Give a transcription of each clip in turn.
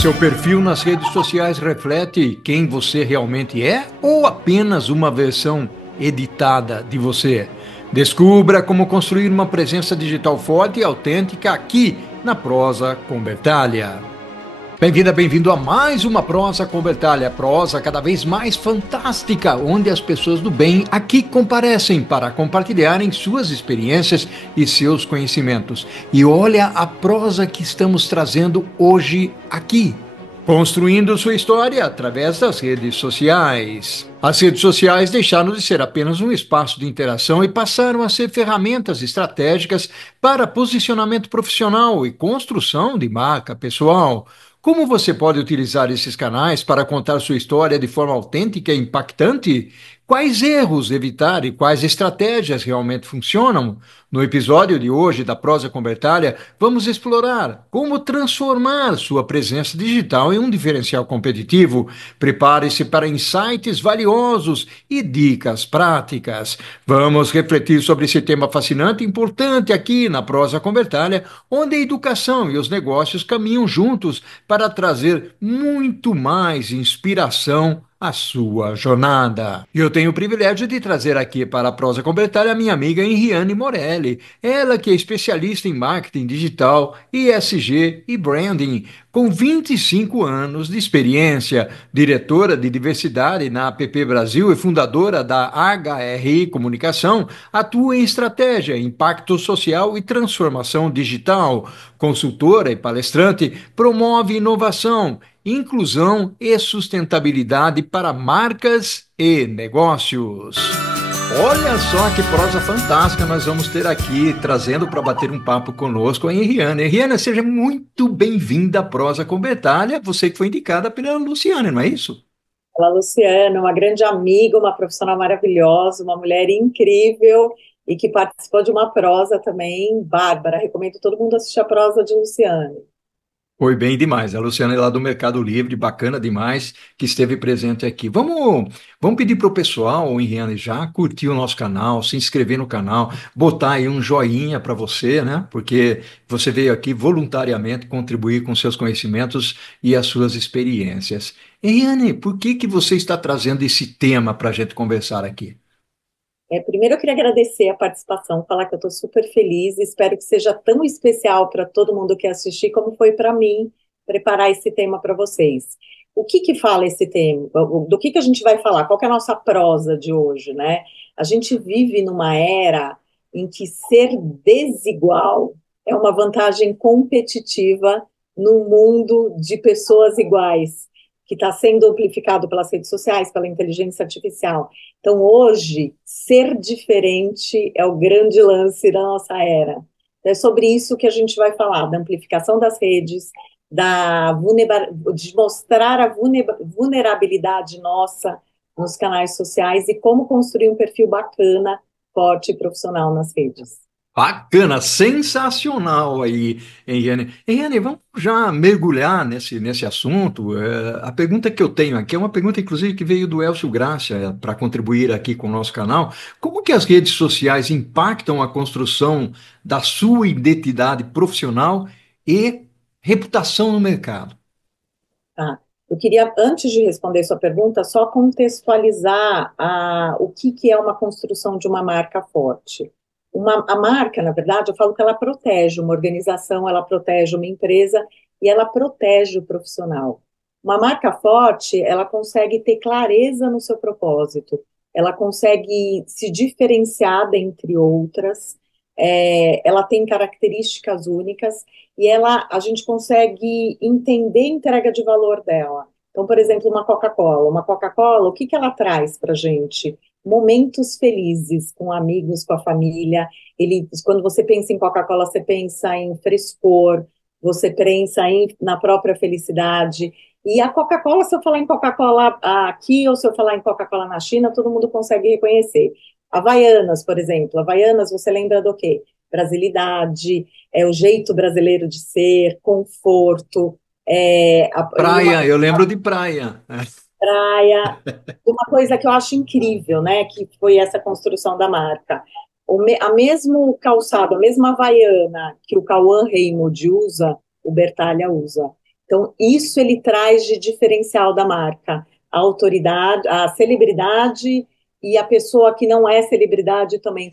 Seu perfil nas redes sociais reflete quem você realmente é ou apenas uma versão editada de você? Descubra como construir uma presença digital forte e autêntica aqui na Prosa com Bertalha. Bem-vinda, bem-vindo a mais uma Prosa com Bertalha, prosa cada vez mais fantástica, onde as pessoas do bem aqui comparecem para compartilharem suas experiências e seus conhecimentos. E olha a prosa que estamos trazendo hoje aqui. Construindo sua história através das redes sociais. As redes sociais deixaram de ser apenas um espaço de interação e passaram a ser ferramentas estratégicas para posicionamento profissional e construção de marca pessoal. Como você pode utilizar esses canais para contar sua história de forma autêntica e impactante? Quais erros evitar e quais estratégias realmente funcionam? No episódio de hoje da Prosa com Bertalha, vamos explorar como transformar sua presença digital em um diferencial competitivo. Prepare-se para insights valiosos e dicas práticas. Vamos refletir sobre esse tema fascinante e importante aqui na Prosa com Bertalha, onde a educação e os negócios caminham juntos para trazer muito mais inspiração à sua jornada. E eu tenho o privilégio de trazer aqui para a Prosa com Bertalha a minha amiga Henriane Morelli, ela que é especialista em marketing digital, ESG e branding, com 25 anos de experiência, diretora de diversidade na APP Brasil e fundadora da HRI Comunicação, atua em estratégia, impacto social e transformação digital. Consultora e palestrante, promove inovação, inclusão e sustentabilidade para marcas e negócios. Olha só que prosa fantástica nós vamos ter aqui, trazendo para bater um papo conosco a Henriane. Henriane, seja muito bem-vinda à Prosa com Bertalha, você que foi indicada pela Luciana, não é isso? Olá, Luciana, uma grande amiga, uma profissional maravilhosa, uma mulher incrível e que participou de uma prosa também, bárbara. Recomendo todo mundo assistir a prosa de Luciana. Foi bem demais. A Luciana é lá do Mercado Livre, bacana demais, que esteve presente aqui. Vamos pedir para o pessoal, Henriane, já curtir o nosso canal, se inscrever no canal, botar aí um joinha para você, né? Porque você veio aqui voluntariamente contribuir com seus conhecimentos e as suas experiências. Henriane, por que que você está trazendo esse tema para a gente conversar aqui? Primeiro, eu queria agradecer a participação, falar que eu estou super feliz, espero que seja tão especial para todo mundo que assistir como foi para mim preparar esse tema para vocês. O que que fala esse tema? Do que a gente vai falar? Qual que é a nossa prosa de hoje, né? A gente vive numa era em que ser desigual é uma vantagem competitiva no mundo de pessoas iguais, que está sendo amplificado pelas redes sociais, pela inteligência artificial. Então, hoje, ser diferente é o grande lance da nossa era. É sobre isso que a gente vai falar, da amplificação das redes, de mostrar a vulnerabilidade nossa nos canais sociais e como construir um perfil bacana, forte e profissional nas redes. Bacana, sensacional aí, Henriane. Henriane, vamos já mergulhar nesse assunto. A pergunta que eu tenho aqui é uma pergunta, inclusive, que veio do Elcio Gracia para contribuir aqui com o nosso canal. Como que as redes sociais impactam a construção da sua identidade profissional e reputação no mercado? Tá? Eu queria, antes de responder sua pergunta, só contextualizar o que é uma construção de uma marca forte. A marca, na verdade, eu falo que ela protege uma organização, ela protege uma empresa e ela protege o profissional. Uma marca forte, ela consegue ter clareza no seu propósito, ela consegue se diferenciar dentre outras, ela tem características únicas e a gente consegue entender a entrega de valor dela. Então, por exemplo, uma Coca-Cola, o que que ela traz para a gente? Momentos felizes com amigos, com a família. Quando você pensa em Coca-Cola, você pensa em frescor, você pensa na própria felicidade. E a Coca-Cola, se eu falar em Coca-Cola aqui ou se eu falar em Coca-Cola na China, todo mundo consegue reconhecer. Havaianas, por exemplo. Havaianas, você lembra do quê? Brasilidade, o jeito brasileiro de ser, conforto, e uma Praia, eu lembro de praia. praia. Uma coisa que eu acho incrível, né, que foi essa construção da marca. A mesmo calçado, a mesma Havaiana que o Cauã Raymond usa, o Bertalha usa. Então, isso ele traz de diferencial da marca, a autoridade, a celebridade e a pessoa que não é celebridade também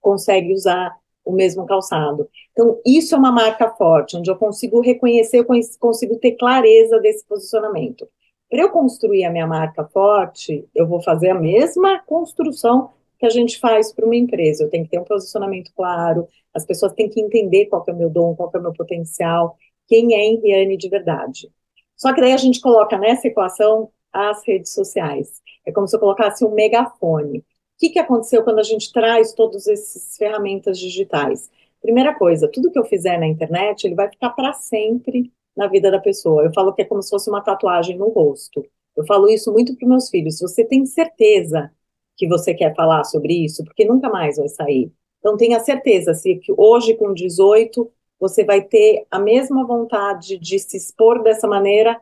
consegue usar o mesmo calçado. Então, isso é uma marca forte, onde eu consigo reconhecer, eu consigo ter clareza desse posicionamento. Para eu construir a minha marca forte, eu vou fazer a mesma construção que a gente faz para uma empresa. Eu tenho que ter um posicionamento claro, as pessoas têm que entender qual que é o meu dom, qual que é o meu potencial, quem é Henriane de verdade. Só que daí a gente coloca nessa equação as redes sociais. É como se eu colocasse um megafone. O que aconteceu quando a gente traz todas essas ferramentas digitais? Primeira coisa, tudo que eu fizer na internet, ele vai ficar para sempre na vida da pessoa. Eu falo que é como se fosse uma tatuagem no rosto. Eu falo isso muito para meus filhos. Se você tem certeza que você quer falar sobre isso, porque nunca mais vai sair. Então tenha certeza, se que hoje com 18 você vai ter a mesma vontade de se expor dessa maneira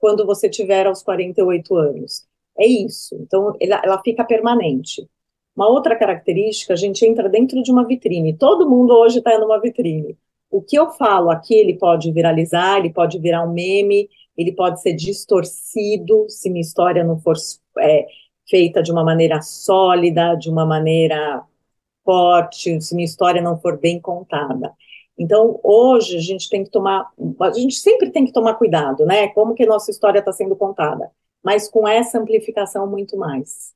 quando você tiver aos 48 anos. É isso. Então, ela fica permanente. Uma outra característica, a gente entra dentro de uma vitrine. Todo mundo hoje está numa vitrine. O que eu falo aqui, ele pode viralizar, ele pode virar um meme, ele pode ser distorcido, se minha história não for feita de uma maneira sólida, de uma maneira forte, se minha história não for bem contada. Então, hoje a gente sempre tem que tomar cuidado, né? Como que a nossa história está sendo contada, mas com essa amplificação muito mais.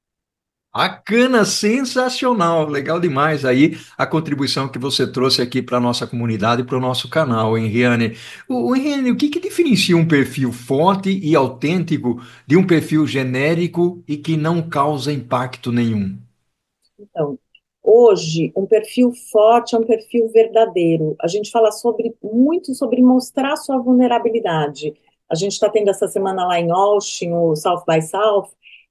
Bacana, sensacional, legal demais aí a contribuição que você trouxe aqui para a nossa comunidade e para o nosso canal, Henriane. Henriane, o que que diferencia um perfil forte e autêntico de um perfil genérico e que não causa impacto nenhum? Então, hoje, um perfil forte é um perfil verdadeiro. A gente fala muito sobre mostrar sua vulnerabilidade. A gente está tendo essa semana lá em Austin, o South by South,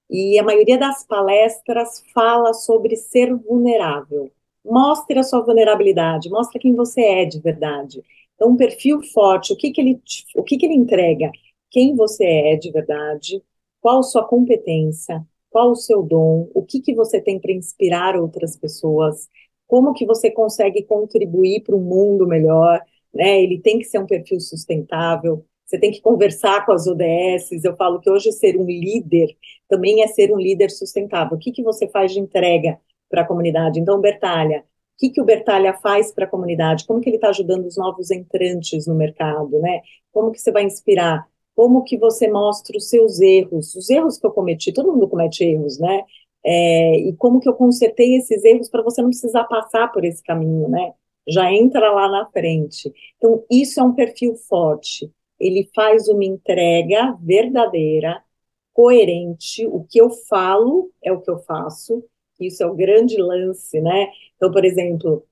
e a maioria das palestras fala sobre ser vulnerável. Mostre a sua vulnerabilidade, mostre quem você é de verdade. Então, um perfil forte, o que que ele entrega? Quem você é de verdade, qual sua competência, qual o seu dom, o que que você tem para inspirar outras pessoas, como que você consegue contribuir para um mundo melhor, né? Ele tem que ser um perfil sustentável, você tem que conversar com as ODSs. Eu falo que hoje ser um líder também é ser um líder sustentável. O que que você faz de entrega para a comunidade? Então, Bertalha, o que que o Bertalha faz para a comunidade? Como que ele está ajudando os novos entrantes no mercado, né? Como que você vai inspirar? Como que você mostra os erros que eu cometi, todo mundo comete erros, né? E como que eu consertei esses erros para você não precisar passar por esse caminho, né? Já entra lá na frente. Então, isso é um perfil forte. Ele faz uma entrega verdadeira, coerente. O que eu falo é o que eu faço. Isso é o grande lance, né? Então, por exemplo,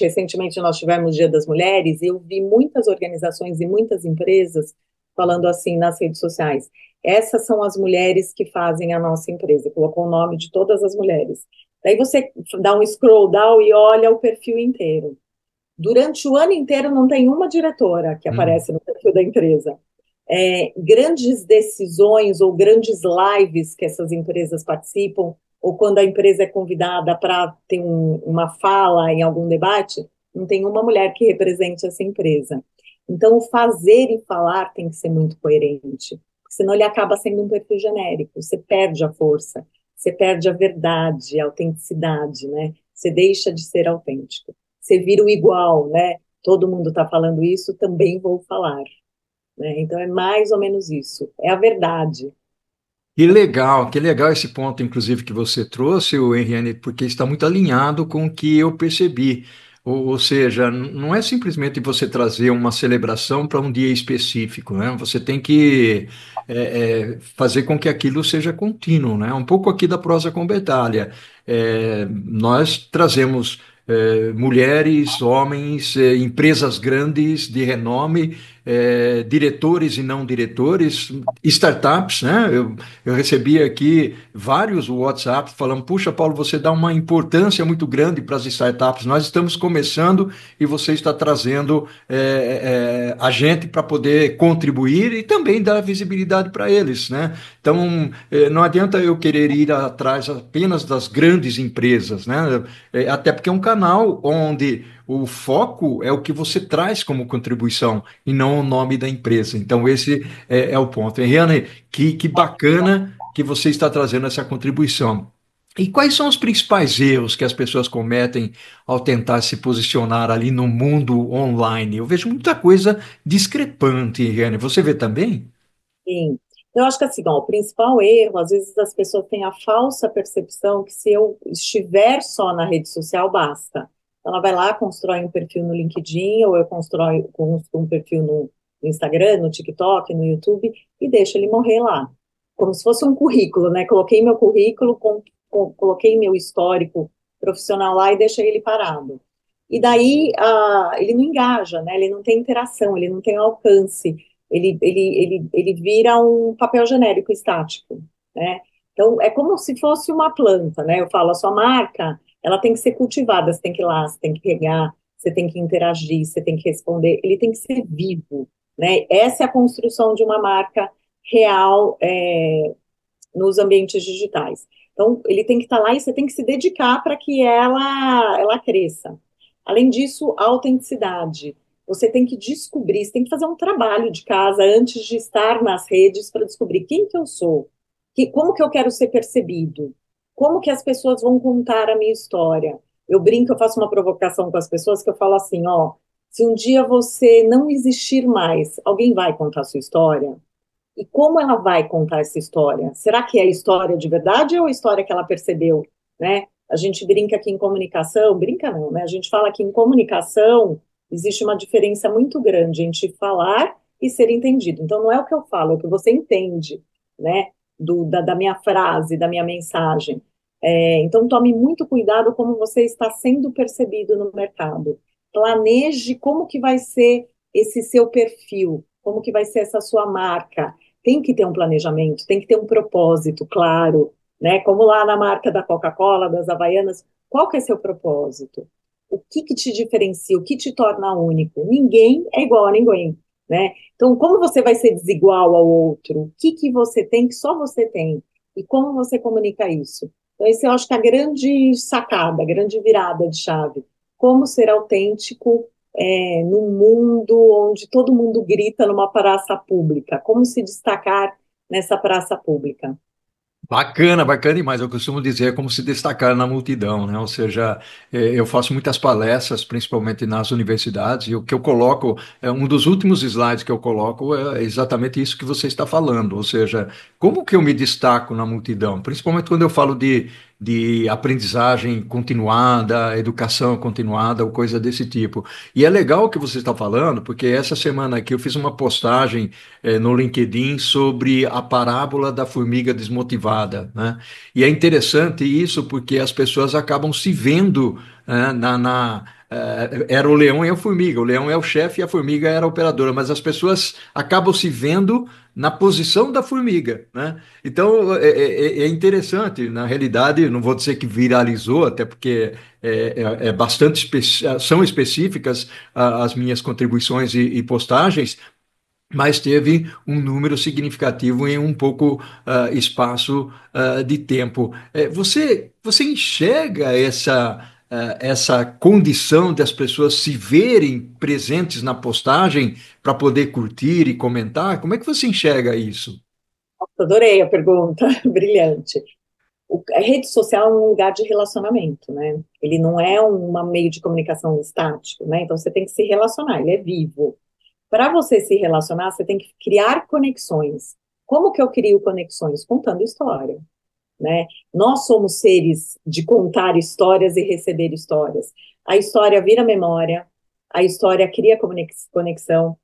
recentemente nós tivemos o Dia das Mulheres e eu vi muitas organizações e muitas empresas falando assim nas redes sociais. Essas são as mulheres que fazem a nossa empresa. Colocou o nome de todas as mulheres. Daí você dá um scroll down e olha o perfil inteiro. Durante o ano inteiro não tem uma diretora que Hum. aparece no perfil da empresa. Grandes decisões ou grandes lives que essas empresas participam, ou quando a empresa é convidada para ter uma fala em algum debate, não tem uma mulher que represente essa empresa. Então, o fazer e falar tem que ser muito coerente, senão ele acaba sendo um perfil genérico, você perde a força, você perde a verdade, a autenticidade, né? Você deixa de ser autêntico. Você vira o igual, né? Todo mundo está falando isso, também vou falar, né? Então é mais ou menos isso, é a verdade. Que legal esse ponto, inclusive, que você trouxe, o Henriane, porque está muito alinhado com o que eu percebi. Ou seja, não é simplesmente você trazer uma celebração para um dia específico, né? Você tem que fazer com que aquilo seja contínuo, né? Um pouco aqui da prosa com Bertália. Nós trazemos mulheres, homens, empresas grandes de renome diretores e não diretores, startups, né? Eu recebi aqui vários WhatsApps falando, puxa, Paulo, você dá uma importância muito grande para as startups. Nós estamos começando e você está trazendo a gente para poder contribuir e também dar visibilidade para eles, né? Então, não adianta eu querer ir atrás apenas das grandes empresas, né? Até porque é um canal onde o foco é o que você traz como contribuição e não o nome da empresa. Então, esse é o ponto. Henriane, que bacana que você está trazendo essa contribuição. E quais são os principais erros que as pessoas cometem ao tentar se posicionar ali no mundo online? Eu vejo muita coisa discrepante, Henriane. Você vê também? Sim. Eu acho que assim, ó, o principal erro, às vezes as pessoas têm a falsa percepção que se eu estiver só na rede social, basta. Ela vai lá, constrói um perfil no LinkedIn, ou eu construo um perfil no Instagram, no TikTok, no YouTube, e deixo ele morrer lá. Como se fosse um currículo, né? Coloquei meu currículo, coloquei meu histórico profissional lá e deixei ele parado. E daí, ele não engaja, né? Ele não tem interação, ele não tem alcance, ele vira um papel genérico estático, né? Então, é como se fosse uma planta, né? Eu falo, a sua marca, ela tem que ser cultivada, você tem que ir lá, você tem que pegar, você tem que interagir, você tem que responder, ele tem que ser vivo, né? Essa é a construção de uma marca real, nos ambientes digitais. Então, ele tem que estar lá e você tem que se dedicar para que ela cresça. Além disso, a autenticidade. Você tem que descobrir, você tem que fazer um trabalho de casa antes de estar nas redes para descobrir quem que eu sou, como que eu quero ser percebido, como que as pessoas vão contar a minha história. Eu brinco, eu faço uma provocação com as pessoas que eu falo assim, ó, se um dia você não existir mais, alguém vai contar a sua história? E como ela vai contar essa história? Será que é a história de verdade ou a história que ela percebeu, né? A gente brinca aqui em comunicação, brinca não, né? A gente fala que em comunicação existe uma diferença muito grande entre falar e ser entendido. Então não é o que eu falo, é o que você entende, né? Da minha frase, da minha mensagem. Então tome muito cuidado como você está sendo percebido no mercado. Planeje como que vai ser esse seu perfil, como que vai ser essa sua marca. Tem que ter um planejamento, tem que ter um propósito claro, né? Como lá na marca da Coca-Cola, das Havaianas, qual que é seu propósito? O que que te diferencia, o que te torna único? Ninguém é igual a ninguém, né? Então, como você vai ser desigual ao outro? O que que você tem que só você tem? E como você comunica isso? Então, esse eu acho que é a grande sacada, a grande virada de chave. Como ser autêntico num mundo onde todo mundo grita numa praça pública? Como se destacar nessa praça pública? Bacana, bacana demais. Eu costumo dizer como se destacar na multidão, né? Ou seja, eu faço muitas palestras, principalmente nas universidades, e o que eu coloco, um dos últimos slides que eu coloco é exatamente isso que você está falando. Ou seja, como que eu me destaco na multidão? Principalmente quando eu falo de aprendizagem continuada, educação continuada, ou coisa desse tipo. E é legal o que você está falando, porque essa semana aqui eu fiz uma postagem no LinkedIn sobre a parábola da formiga desmotivada, né? E é interessante isso porque as pessoas acabam se vendo era o leão e a formiga. O leão é o chefe e a formiga era a operadora, mas as pessoas acabam se vendo na posição da formiga, né? Então é interessante. Na realidade, não vou dizer que viralizou, até porque bastante são específicas as minhas contribuições e postagens, mas teve um número significativo em um pouco espaço de tempo. Você enxerga essa condição das pessoas se verem presentes na postagem para poder curtir e comentar? Como é que você enxerga isso? Adorei a pergunta, brilhante. A rede social é um lugar de relacionamento, né? Ele não é um meio de comunicação estático, né? Então você tem que se relacionar, ele é vivo. Para você se relacionar, você tem que criar conexões. Como que eu crio conexões? Contando história, né? Nós somos seres de contar histórias e receber histórias. A história vira memória, a história cria conexão,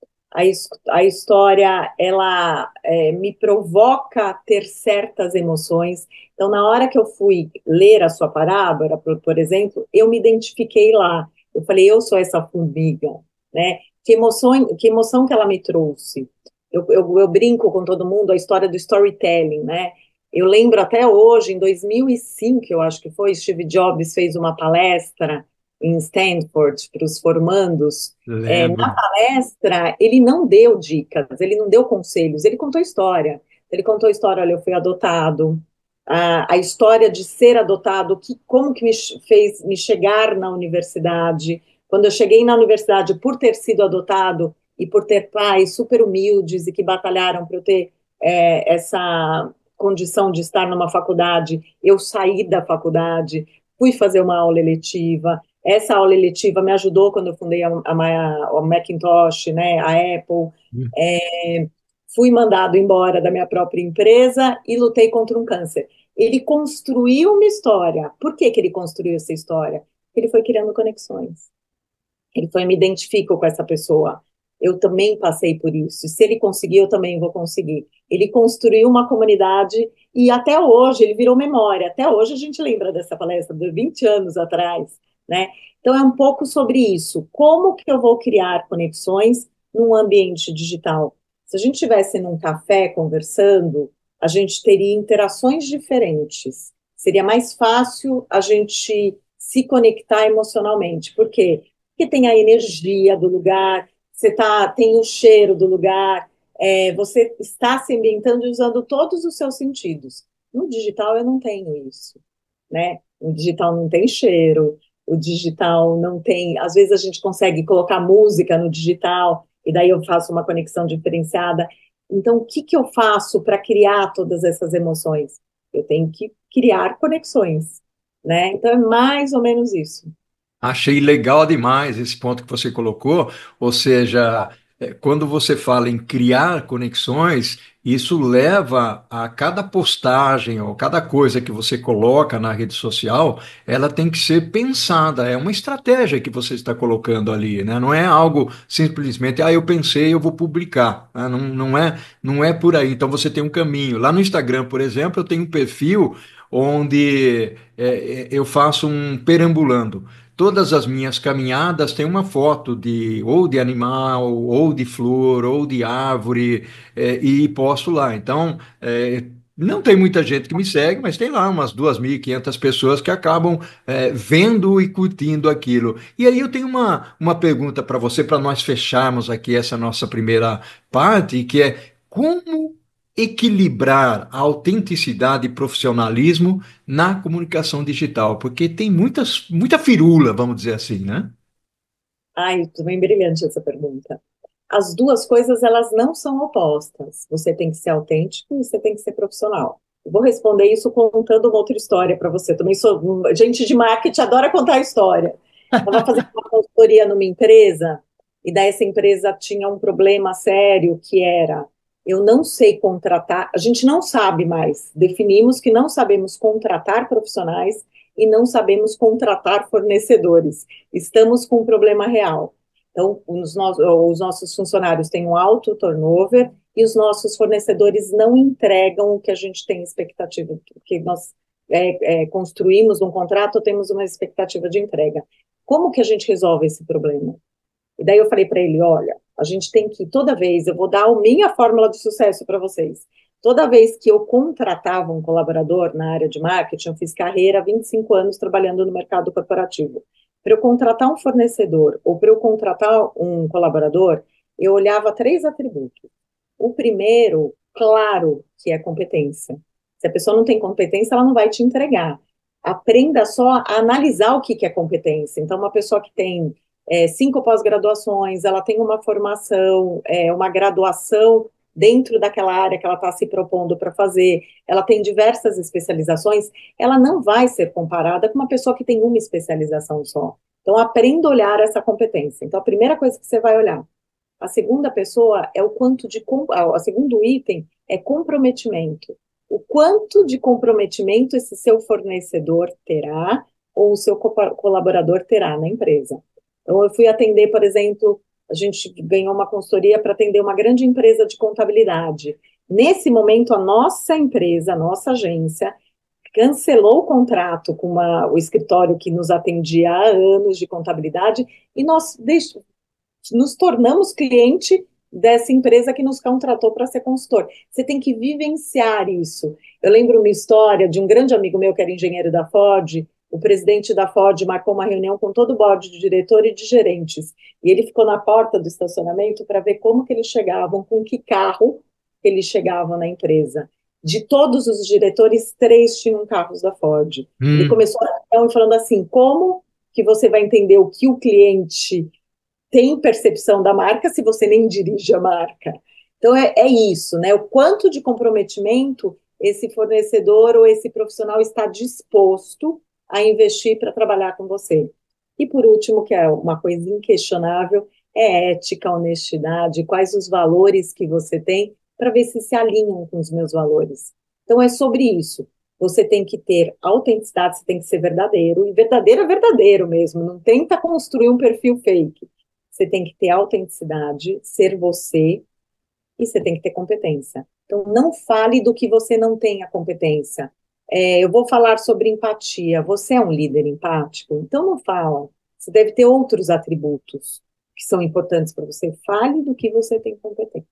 a história ela me provoca a ter certas emoções. Então, na hora que eu fui ler a sua parábola, por exemplo, eu me identifiquei lá. Eu falei, eu sou essa formiga, né? que emoção que ela me trouxe. Eu brinco com todo mundo a história do storytelling, né? Eu lembro até hoje, em 2005, eu acho que foi, Steve Jobs fez uma palestra em Stanford para os formandos. Na Lembro. palestra, ele não deu dicas, ele não deu conselhos, ele contou história. Ele contou a história, olha, eu fui adotado, a história de ser adotado, como que me fez me chegar na universidade. Quando eu cheguei na universidade, por ter sido adotado e por ter pais super humildes e que batalharam para eu ter essa condição de estar numa faculdade, eu saí da faculdade, fui fazer uma aula eletiva. Essa aula eletiva me ajudou quando eu fundei a Macintosh, né, a Apple. É, fui mandado embora da minha própria empresa e lutei contra um câncer. Ele construiu uma história. Por que que ele construiu essa história? Ele foi criando conexões. Ele foi, me identifico com essa pessoa. Eu também passei por isso. Se ele conseguiu, eu também vou conseguir. Ele construiu uma comunidade e até hoje ele virou memória. Até hoje a gente lembra dessa palestra de 20 anos atrás, né? Então é um pouco sobre isso. Como que eu vou criar conexões num ambiente digital? Se a gente estivesse num café conversando, a gente teria interações diferentes. Seria mais fácil a gente se conectar emocionalmente. Por quê? Que tem a energia do lugar, tem o cheiro do lugar, você está se ambientando e usando todos os seus sentidos. No digital eu não tenho isso, né? O digital não tem cheiro, o digital não tem. Às vezes a gente consegue colocar música no digital e daí eu faço uma conexão diferenciada. Então, o que que eu faço para criar todas essas emoções? Eu tenho que criar conexões, né? Então é mais ou menos isso. Achei legal demais esse ponto que você colocou, ou seja, quando você fala em criar conexões, isso leva a cada postagem ou cada coisa que você coloca na rede social, ela tem que ser pensada, é uma estratégia que você está colocando ali, né? Não é algo simplesmente, eu pensei, eu vou publicar, né? Não, não é por aí. Então você tem um caminho. Lá no Instagram, por exemplo, eu tenho um perfil onde eu faço um perambulando. Todas as minhas caminhadas têm uma foto de ou de animal, ou de flor, ou de árvore, e posto lá. Então, não tem muita gente que me segue, mas tem lá umas 2.500 pessoas que acabam vendo e curtindo aquilo. E aí eu tenho uma pergunta para você, para nós fecharmos aqui essa nossa primeira parte, que é como equilibrar a autenticidade e profissionalismo na comunicação digital, porque tem muita firula, vamos dizer assim, né? Ai, também brilhante essa pergunta. As duas coisas, elas não são opostas. Você tem que ser autêntico e você tem que ser profissional. Eu vou responder isso contando uma outra história para você. Também sou gente de marketing, adora contar história. Estava fazendo uma consultoria numa empresa e daí essa empresa tinha um problema sério que era eu não sei contratar, a gente não sabe mais, definimos que não sabemos contratar profissionais e não sabemos contratar fornecedores. Estamos com um problema real. Então, os nossos funcionários têm um alto turnover e os nossos fornecedores não entregam o que a gente tem expectativa, que nós construímos um contrato, temos uma expectativa de entrega. Como que a gente resolve esse problema? E daí eu falei para ele, olha, a gente tem que, toda vez, eu vou dar a minha fórmula de sucesso para vocês. Toda vez que eu contratava um colaborador na área de marketing, eu fiz carreira há 25 anos trabalhando no mercado corporativo. Para eu contratar um fornecedor ou para eu contratar um colaborador, eu olhava três atributos. O primeiro, claro, que é competência. Se a pessoa não tem competência, ela não vai te entregar. Aprenda só a analisar o que é competência. Então, uma pessoa que tem 5 pós-graduações, ela tem uma formação, uma graduação dentro daquela área que ela está se propondo para fazer, ela tem diversas especializações, ela não vai ser comparada com uma pessoa que tem uma especialização só. Então, aprenda a olhar essa competência. Então, a primeira coisa que você vai olhar. A segunda pessoa é o quanto de. O segundo item é comprometimento. O quanto de comprometimento esse seu fornecedor terá ou o seu colaborador terá na empresa. Então, eu fui atender, por exemplo, a gente ganhou uma consultoria para atender uma grande empresa de contabilidade. Nesse momento, a nossa empresa, a nossa agência, cancelou o contrato com o escritório que nos atendia há anos de contabilidade e nós nos tornamos cliente dessa empresa que nos contratou para ser consultor. Você tem que vivenciar isso. Eu lembro uma história de um grande amigo meu que era engenheiro da Ford. O presidente da Ford marcou uma reunião com todo o board de diretor e de gerentes. E ele ficou na porta do estacionamento para ver como que eles chegavam, com que carro eles chegavam na empresa. De todos os diretores, 3 tinham carros da Ford. Ele Hum. começou a reunião falando assim: como que você vai entender o que o cliente tem percepção da marca se você nem dirige a marca? Então é isso, né? O quanto de comprometimento esse fornecedor ou esse profissional está disposto a investir para trabalhar com você. E por último, que é uma coisa inquestionável, é ética, honestidade, quais os valores que você tem para ver se alinham com os meus valores. Então é sobre isso. Você tem que ter autenticidade, você tem que ser verdadeiro, e verdadeiro é verdadeiro mesmo, não tenta construir um perfil fake. Você tem que ter autenticidade, ser você, e você tem que ter competência. Então, não fale do que você não tem a competência. Eu vou falar sobre empatia. Você é um líder empático? Então, não fala. Você deve ter outros atributos que são importantes para você. Fale do que você tem competência.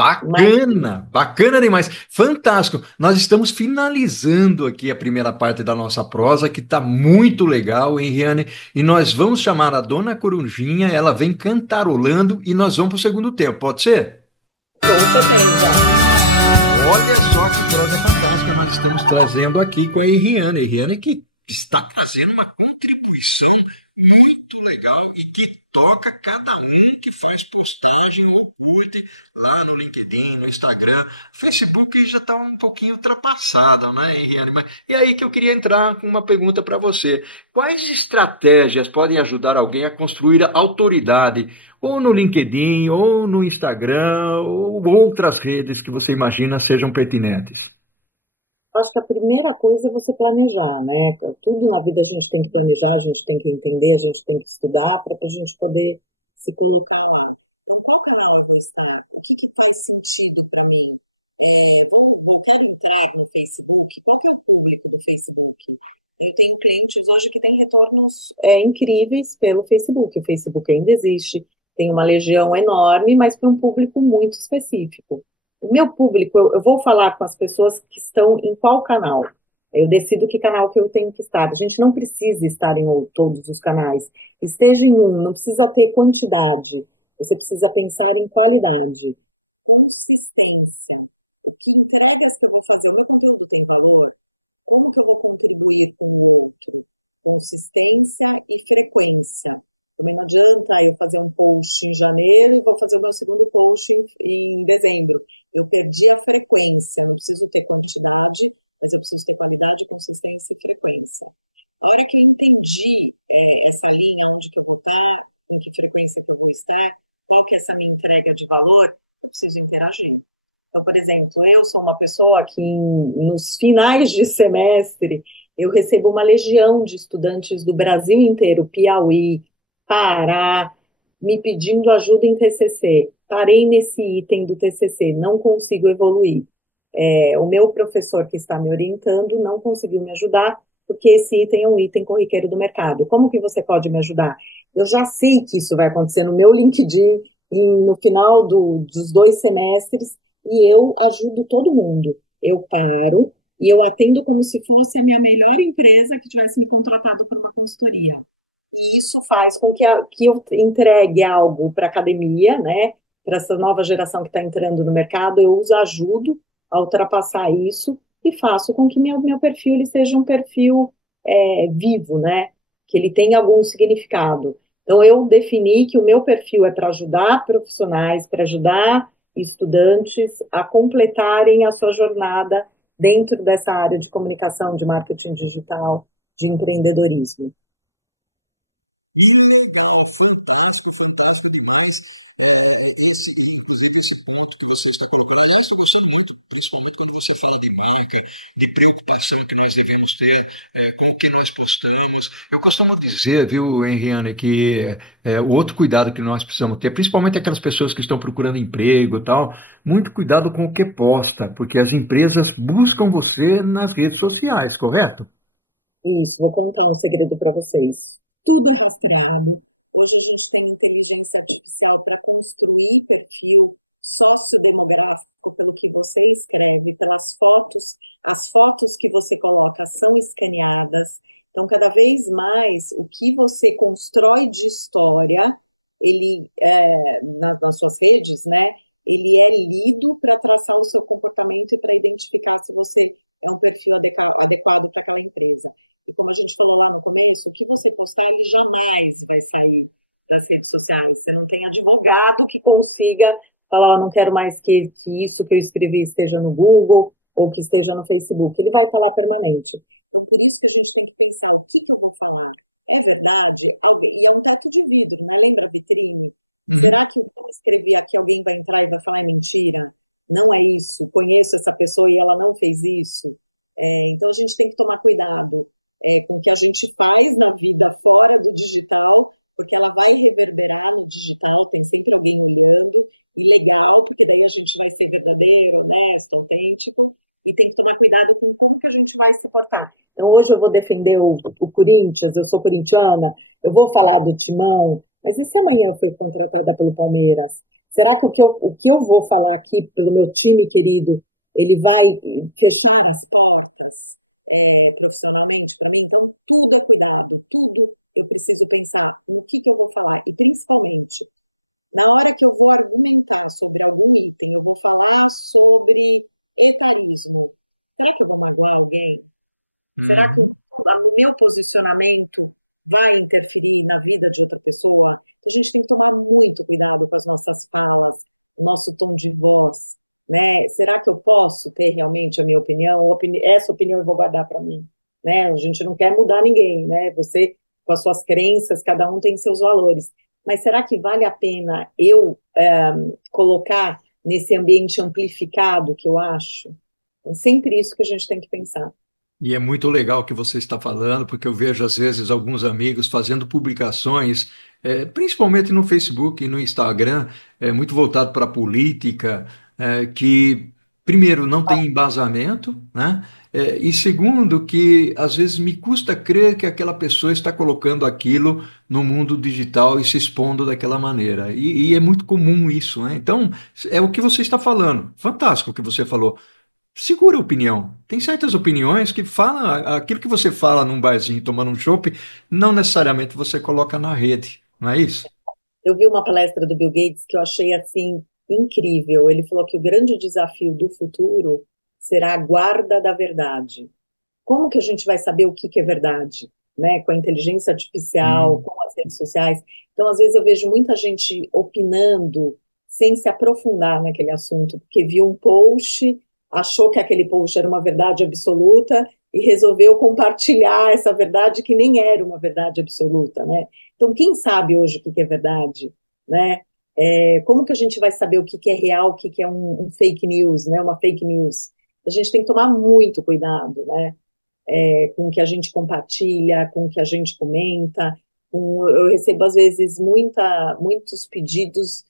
Mas, Bacana, bacana demais, fantástico. Nós estamos finalizando aqui a primeira parte da nossa prosa, que está muito legal, hein, Riane? E nós vamos chamar a Dona Corujinha, ela vem cantarolando e nós vamos para o segundo tempo, pode ser? com certeza. Olha só que prosa fantástica nós estamos trazendo aqui com a Riane. A Riane que está trazendo uma contribuição muito legal e que toca cada um que faz postagem ou curte lá no LinkedIn, no Instagram. Facebook já está um pouquinho ultrapassada, né, Riane? Mas, e aí que eu queria entrar com uma pergunta para você. Quais estratégias podem ajudar alguém a construir a autoridade ou no LinkedIn, ou no Instagram, ou outras redes que você imagina sejam pertinentes? Acho que a primeira coisa é você planejar, né? Tudo na vida a gente tem que planejar, a gente tem que entender, a gente tem que estudar para a gente poder se colocar lá. Então, qual canal eu vou estar? O que que faz sentido para mim? Quero entrar no Facebook. Qual que é o público do Facebook? Eu tenho clientes hoje que têm retornos incríveis pelo Facebook. O Facebook ainda existe, tem uma legião enorme, mas para um público muito específico. O meu público, eu vou falar com as pessoas que estão em qual canal. Eu decido que canal que eu tenho que estar. A gente não precisa estar em todos os canais. Esteja em um, não precisa ter quantidade. Você precisa pensar em qualidade, consistência. O que entregas que eu vou fazer? O meu conteúdo tem valor? Como que eu vou contribuir com o outro? Consistência e frequência. Também não adianta eu fazer um post em janeiro e vou fazer o meu segundo post em dezembro. Eu perdi a frequência, não preciso ter quantidade, mas eu preciso ter qualidade, consistência e frequência. A hora que eu entendi essa linha, onde que eu vou estar, em que frequência que eu vou estar, qual que é essa minha entrega de valor, eu preciso interagir. Então, por exemplo, eu sou uma pessoa que nos finais de semestre eu recebo uma legião de estudantes do Brasil inteiro, Piauí, Pará, me pedindo ajuda em TCC. Parei nesse item do TCC, não consigo evoluir. O meu professor que está me orientando não conseguiu me ajudar, porque esse item é um item corriqueiro do mercado. Como que você pode me ajudar? Eu já sei que isso vai acontecer no meu LinkedIn no final dos 2 semestres, e eu ajudo todo mundo. Eu paro e eu atendo como se fosse a minha melhor empresa que tivesse me contratado para uma consultoria. E isso faz com que eu entregue algo para a academia, né? Para essa nova geração que está entrando no mercado, eu os ajudo a ultrapassar isso e faço com que meu perfil ele seja um perfil vivo, né? Que ele tenha algum significado. Então, eu defini que o meu perfil é para ajudar profissionais, para ajudar estudantes a completarem a sua jornada dentro dessa área de comunicação, de marketing digital, de empreendedorismo. Que legal, fantástico, fantástico demais. Inclusive esse ponto que você está colocando. Aliás, estou gostando muito, principalmente quando você fala de marca, de preocupação que nós devemos ter com o que nós postamos. Eu costumo dizer, viu, Henriane, que o outro cuidado que nós precisamos ter, principalmente aquelas pessoas que estão procurando emprego e tal, muito cuidado com o que posta, porque as empresas buscam você nas redes sociais, correto? Isso, vou contar um segredo para vocês. Tudo é rastreado, Hoje a gente tem inteligência artificial para construir perfil sociodemográfico pelo que você escreve, pelas fotos, as fotos que você coloca são escaneadas. Então, cada vez mais, o que você constrói de história, ele, nas suas redes, né, ele é lido para traçar o seu comportamento e para identificar se você é um perfil adequado para aquela empresa. E como a gente falou lá no começo, o que você postar, ele jamais vai sair das redes sociais. Você não tem advogado que consiga falar, oh, não quero mais que isso que eu escrevi esteja no Google ou que esteja no Facebook. Ele vai estar lá permanente. Então, por isso que a gente tem que pensar, o que eu vou falar? É verdade? Alguém, e é um teto de vidro, né? Lembra a vitrine? Uhum. Será que o que eu escrevi aqui alguém vai entrar e vai falar é mentira? Não é isso. Conheço essa pessoa e ela não fez isso. Então, a gente tem que tomar cuidado com o que a gente faz na vida fora do digital, porque ela vai reverberar no digital, tem sempre alguém olhando, e legal, porque daí a gente vai ser verdadeiro, honesto, autêntico, e tem que tomar cuidado com como que a gente vai se portar. Então, hoje eu vou defender o Corinthians, eu sou corintiana, eu vou falar do Timão, mas e se amanhã eu fui contratada pelo Palmeiras? Será que o que eu vou falar aqui pelo meu time querido, ele vai fechar as portas profissionalmente para mim? Então, tudo é cuidado, tudo eu preciso pensar no que eu vou falar, e principalmente na hora que eu vou argumentar sobre algum item, eu vou falar sobre etarismo. Será que eu vou magoar alguém? Será que o Uhum. meu posicionamento vai interferir na vida de outra pessoa? Então, a gente tem que tomar muito cuidado com as nossas falas, o nosso tom de voz, né? Será que eu posso ter realmente a minha opinião? Ou essa opinião eu vou guardar para mim, né? A gente não quer mudar ninguém, né? Você, com as suas crenças, cada um tem seus valores. Mas será que vale a pena eu colocar nesse ambiente amplificado que eu acho? É sempre isso que a gente tem que pensar. E é muito legal o que você está falando, porque eu vejo às vezes alguns amigos fazendo publicações, principalmente no Facebook e no Instagram, muito voltado para a política, que, primeiro, não tem embasamento, né? E segundo, que às vezes me custa crer que aquela pessoa está colocando aquilo no mundo digital e se expondo daquela maneira. E é muito comum isso, né? Então, é o que você está falando. Fantástico o que você falou. Segura a opinião. Tem certas opiniões que falam aquilo que você fala num barzinho tomando um chopp, não necessariamente você coloca na rede, não é isso? Eu vi uma palestra do Bill Gates que eu achei assim incrível. Ele falou que o grande desafio do futuro será a guarda da verdade. Como que a gente vai saber o que é verdade, né? Com a inteligência artificial, Hum. com as redes sociais. Então, às vezes eu vejo muita gente opinando sem se aprofundar naquele assunto, porque viu um post, achou que aquele post era uma verdade absoluta e resolveu compartilhar essa verdade que nem era uma verdade absoluta, né? Então, quem sabe hoje o que é verdade, né? Como que a gente vai saber o que é real, o que é um fake news, né? Uma fake news. A gente tem que tomar muito cuidado, né? Com o que a gente compartilha, com o que a gente comenta. Eu recebo, às vezes, muitos pedidos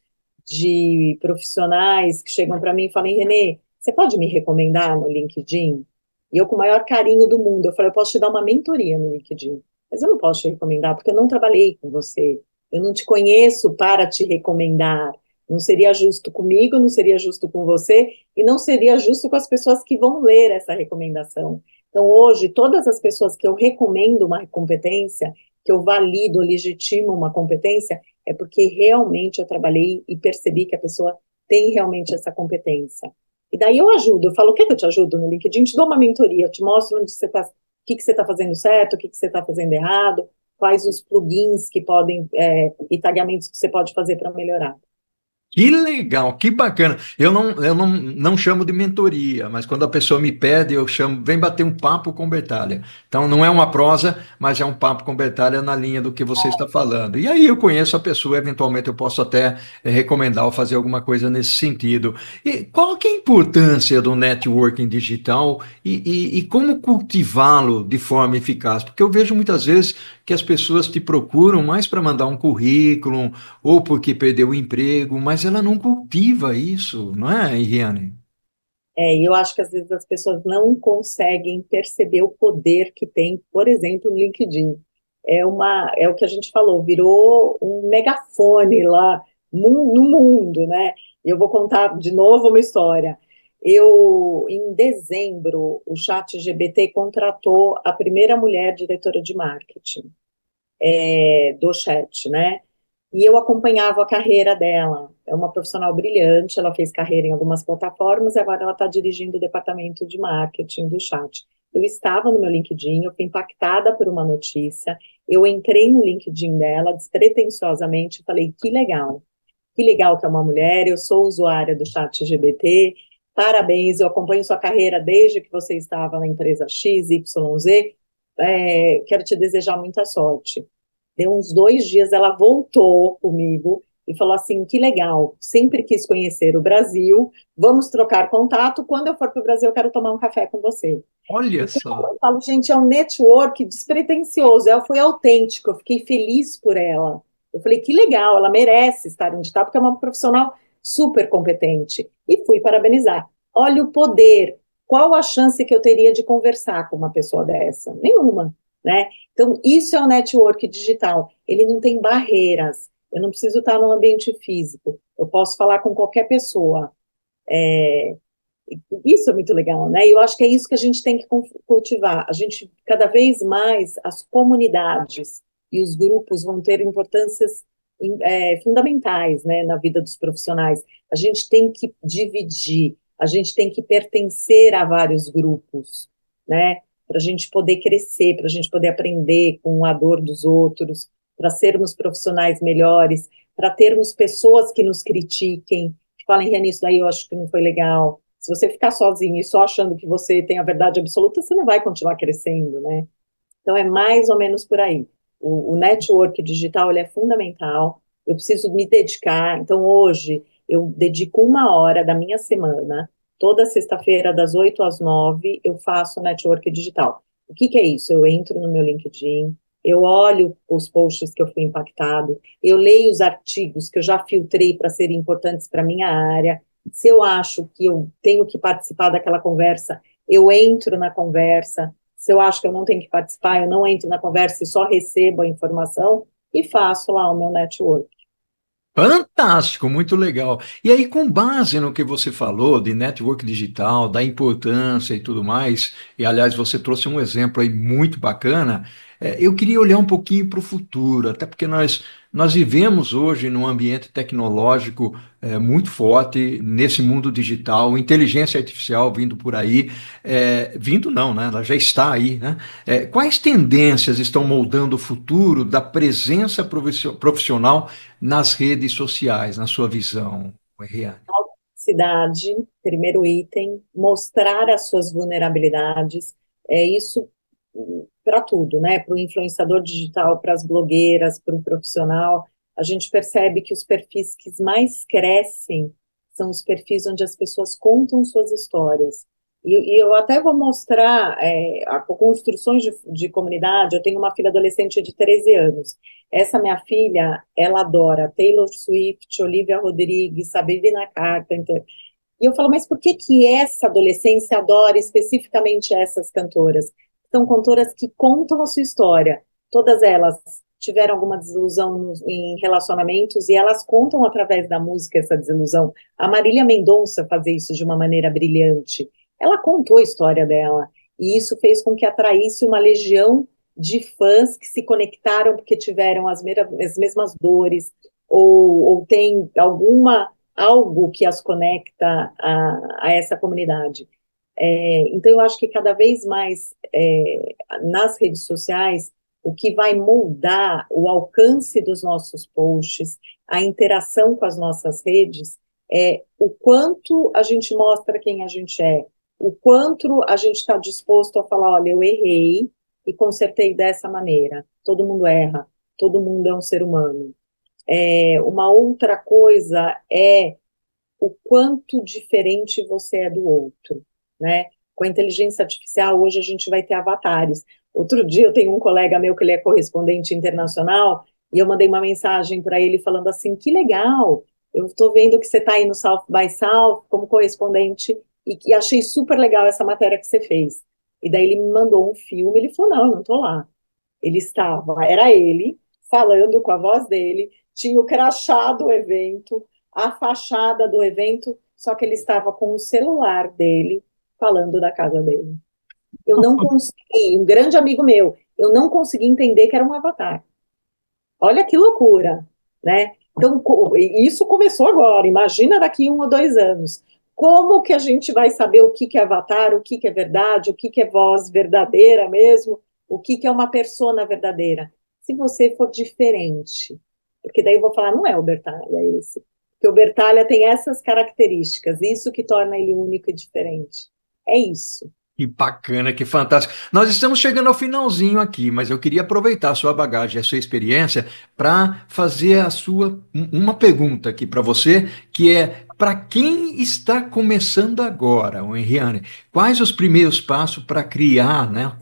de profissionais que chegam para mim e falam, Renê, você pode me recomendar no LinkedIn? E eu, com o maior carinho do mundo, eu falei, eu posso te dar uma mentoria no LinkedIn, mas eu não posso te recomendar, porque eu não trabalhei com você, eu não te conheço para te recomendar, não seria justo comigo, não seria justo com você, e não seria justo com as pessoas que vão ler essa recomendação. Então, hoje, todas as pessoas que eu recomendo uma competência, que eu valido, legitimo uma competência, é porque realmente eu trabalhei e percebi que a pessoa tem realmente essa competência. E daí eu ajudo, eu falo, quer que eu te ajudo no LinkedIn? Te dou uma mentoria, te mostro onde você está, o que você está fazendo certo, o que você está fazendo errado, quais os plugins que podem, e tagueamentos que você pode fazer para melhorar. Que legal, que bacana. Eu não chamo de mentoria, mas quando a pessoa me pede, eu chamo, vem bater um papo com Bertalha. Então não é uma prosa, mas é um papo com Bertalha na linha do que você está falando. E aí eu conheço a pessoa, eventualmente eu posso até recomendar ou fazer alguma coisa nesse sentido. E qual que é a importância do networking digital e como cultivá-lo de forma eficaz? Porque eu vejo muitas vezes que as pessoas te procuram mais para mandar um currículo ou porque perdeu o emprego, mas ela não cultiva isso, não é, Iriane? E eu acho que às vezes as pessoas não conseguem perceber o poder que tem, por exemplo, no LinkedIn. é o que a gente falou, virou um megafone lá no mundo, né? E eu vou contar de novo uma história. Em dezembro, o ChatGPT contratou a primeira mulher diretora de marketing do chat, né? E eu acompanhava a carreira dela. É uma profissional brilhante, ela fez carreira em algumas plataformas e agora ela está dirigindo o departamento de marketing do chat. Eu estava no meu LinkedIn, eu fui impactada por uma notícia, eu entrei no LinkedIn dela despretensiosamente e falei, que legal que é uma mulher, eu sou usuária do chat GBT, parabéns, eu acompanho sua carreira desde que você estava na empresa XYZ, quero te desejar muita sorte. Deu uns 2 dias, ela voltou comigo e falou assim: que legal, sempre quis conhecer o Brasil, vamos trocar contato. Quando eu for para o Brasil, eu quero tomar um café com você. Olha Então, só. eu falo, gente, é um network despretensioso. Ela foi autêntica, eu fiquei feliz por ela. Eu falei, que legal, ela merece estar onde está, porque é uma profissional super competente. E fui parabenizar. Olha o poder. Qual a chance que eu teria de conversar com uma pessoa dessa? Nenhuma, né? Então, isso é o network digital. Ele não tem barreiras. Eu não preciso estar no ambiente físico. Eu posso falar com qualquer pessoa. É, Isso é muito legal, né? E eu acho que é isso que a gente tem que cultivar. A gente, cada vez mais, as comunidades e os grupos vão ter importâncias fundamentais, né, na vida dos profissionais. A gente tem que dividir, a gente tem que pertencer a vários grupos, né? Para a gente poder crescer, para a gente poder aprender com a dor dos outros, para sermos profissionais melhores, para termos pessoas que nos critiquem, que falem, Reni, isso daí eu acho que não foi legal. Se você ficar sozinho e só achando que você tem a verdade absoluta, você não vai continuar crescendo, né? Então é mais ou menos por aí. O network digital ele é fundamental. Eu preciso me dedicar. Então hoje eu dedico 1 hora da minha semana, toda sexta-feira das 8 às 9, eu faço network digital. O que que é isso? Eu entro no meu LinkedIn, eu olho os posts que eu fui impactado, eu leio os artigos que eu já filtrei para serem importantes para minha área. Se eu acho que eu tenho que participar daquela conversa, eu entro na conversa. Se eu acho que eu não tenho que participar, eu não entro na conversa e só recebo a informação e faço lá o meu network. Fantástico, muito legal. E aí, com base no que você falou de network digital, da importância e tudo mais, e aliás, você trouxe um exemplo aí muito bacana, eu queria olhar um pouquinho para o futuro, até porque nós vivemos hoje num ambiente tecnológico muito forte, nesse mundo digital, inteligência artificial vindo por aí, vindo não, né? Ela já está aí, né? Quais tendências estão moldando o futuro da presença profissional nas redes sociais, na sua visão, Riane? Cidade, primeiro item, mostrar as suas vulnerabilidades, é isso para tudo, né? Para o influenciador digital, para as blogueiras, para o profissional, a gente percebe que os perfis que mais crescem são os perfis onde as pessoas contam suas histórias. E eu até vou mostrar construções de comunidade. Eu tenho uma filha adolescente de 13 anos. Essa minha filha, ela adora Taylor Swift, Olivia Rodrigues, Sabrina Carpenter. E eu falo, mas por que que essa adolescência adora especificamente essas cantoras? São cantoras que contam a sua história. Todas elas tiveram alguma desilusão em relacionamentos e elas contam através da música essa desilusão. A Marília Mendonça fazia isso de uma maneira brilhante. Ela contou a história dela e isso fez com que atraísse uma legião de fãs que se conectaram porque tiveram as mesmas dores ou tem algo que as conecta a essa comunidade. Então, eu acho que cada vez mais nas redes sociais, o que vai moldar o alcance dos nossos posts, a interação com as nossas redes, é o quanto a gente mostra quem a gente é, o quanto a gente está disposto a falar, olha, eu errei e consertei dessa maneira. Todo mundo erra, todo mundo é um ser humano. Uma outra coisa é o quanto diferente você é do outro, né? Com a inteligência artificial, hoje a gente vai ter avatares. Outro dia eu tenho um colega meu que ele é correspondente internacional e eu mandei uma mensagem para ele falando assim, que legal, eu estou vendo que você está aí no South by South como correspondente e achei super legal essa matéria que você fez. E daí ele me mandou um filme, ele falou, não, eu não estou lá. Era ele, falando com a voz dele, tinha o crachá do evento, a fachada do evento, só que ele estava com o celular dele falando da casa dele. Eu não consegui, um grande amigo meu, eu não consegui entender que era um avatar. Olha que loucura, né? Então, isso começou agora, imagina daqui 1 ou 2 anos. Como que a gente vai saber o que que é avatar, o que que é verdade, o que que é voz verdadeira mesmo, o que que é uma persona verdadeira? Se você for diferente. Porque daí eu vou falar, não é o Bertalha esse. Porque o Bertalha tem essas características, isso que torna ele único e diferente. É isso. Que bacana, que fantástico. Nós estamos chegando ao finalzinho aqui, mas eu queria aproveitar a sua bagagem, a sua experiência, para fazer uma pergunta aqui para você, que é para quem está começando agora, o Henriane, quais os primeiros passos para criar, né?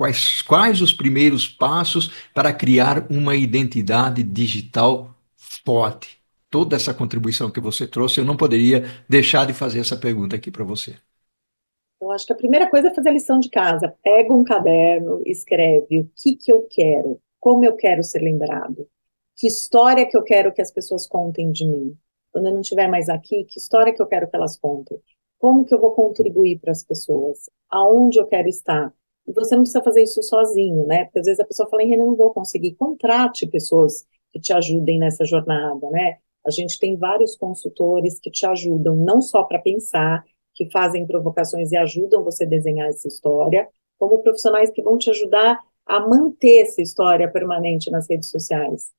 Quais os primeiros passos para criar uma identidade digital forte? Toda essa contribuição que você trouxe, eu não poderia deixar de fazer essa pergunta aqui para você. Eu acho que a primeira coisa é fazer a lição de casa. Pega um caderno, escreve o que que eu quero, como eu quero ser lembrado, que história que eu quero que as pessoas contem de mim. Quando eu não estiver mais aqui, que história que eu quero que elas contem? Como que eu vou contribuir para as pessoas? Aonde eu quero estar? E você não precisa fazer isso sozinho, né? Porque às vezes a pessoa fala, Renan, eu não vou conseguir. Contrate pessoas que te ajudem nessa jornada, né? A gente tem vários consultores que te ajudam, não só para pensar, que fazem provocações e ajudam você a desenhar essa história, como profissionais que vão te ajudar a manter essa história permanente nas redes sociais.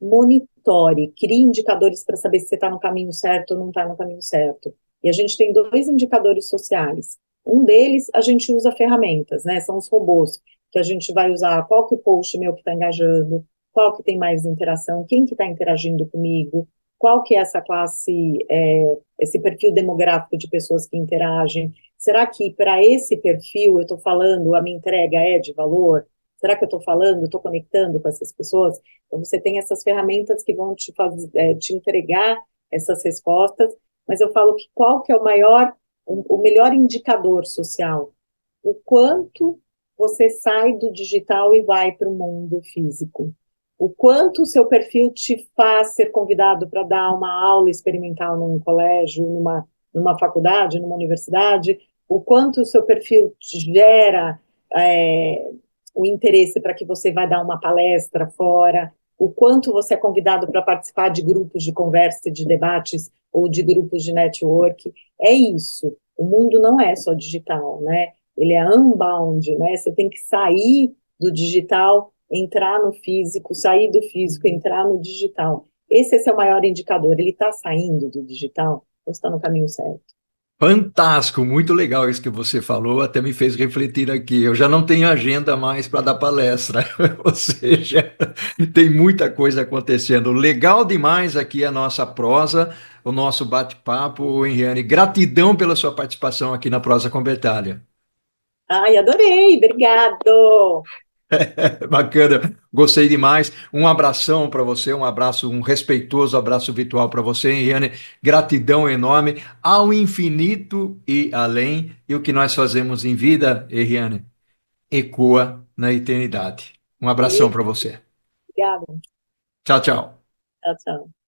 Monitore, crie indicadores para saber se você está no caminho certo ou não está no caminho certo. E a gente tem 2 indicadores sociais. Um deles, a gente usa ferramentas, né? São os robôs, que a gente vai usar qual que post meu que está engajando, qual que tem mais interação, quem que está interagindo comigo, qual que é essa classe, esse perfil demográfico de pessoas que interagem. Será que para esse perfil eu estou falando, a minha entrega é de valor? Será que eu estou falando, estou conectando com essas pessoas? Então, você tem essas ferramentas que vão te entregar essas respostas, mas eu falo que qual que é o melhor indicador social? O quanto você sai do digital e vai para o mundo físico. O quanto o seu perfil te faz ser convidado para dar uma aula experimental num colégio, numa faculdade, numa universidade, o quanto o seu perfil te gera é, o interesse para que você vá dar uma palestra fora, o quanto você é convidado para participar de grupos de conversa, de debates ou de grupos de network. É isso. O mundo não é só digital, né? Ele é unbound, né? Você tem que sair do digital, entrar no físico, sair do físico, entrar no digital. Esse é seu maior indicador. Ele está saindo do digital, ou está no caminho certo? Fantástico, muito legal isso que você falou, até me fez refletir aqui. Eu já não tenho agenda mais para dar palestra, ou seja, tem muita coisa acontecendo. Legal demais aqui a nossa prosa, o nosso bate-papo, Henriane. Gratidão pela sua participação aqui na Prosa com Bertalha. Ai, adorei, obrigado. Bacana, gostei demais. Um abração para você, um abraço, um respeitoso abraço virtual para você, Henriane. Gratidão enorme ao infinito e além. E o que nós fazemos em vida, Henriane, ecoa na eternidade. Um abração para você. Obrigada. Tchau, tchau. Tchau, tchau.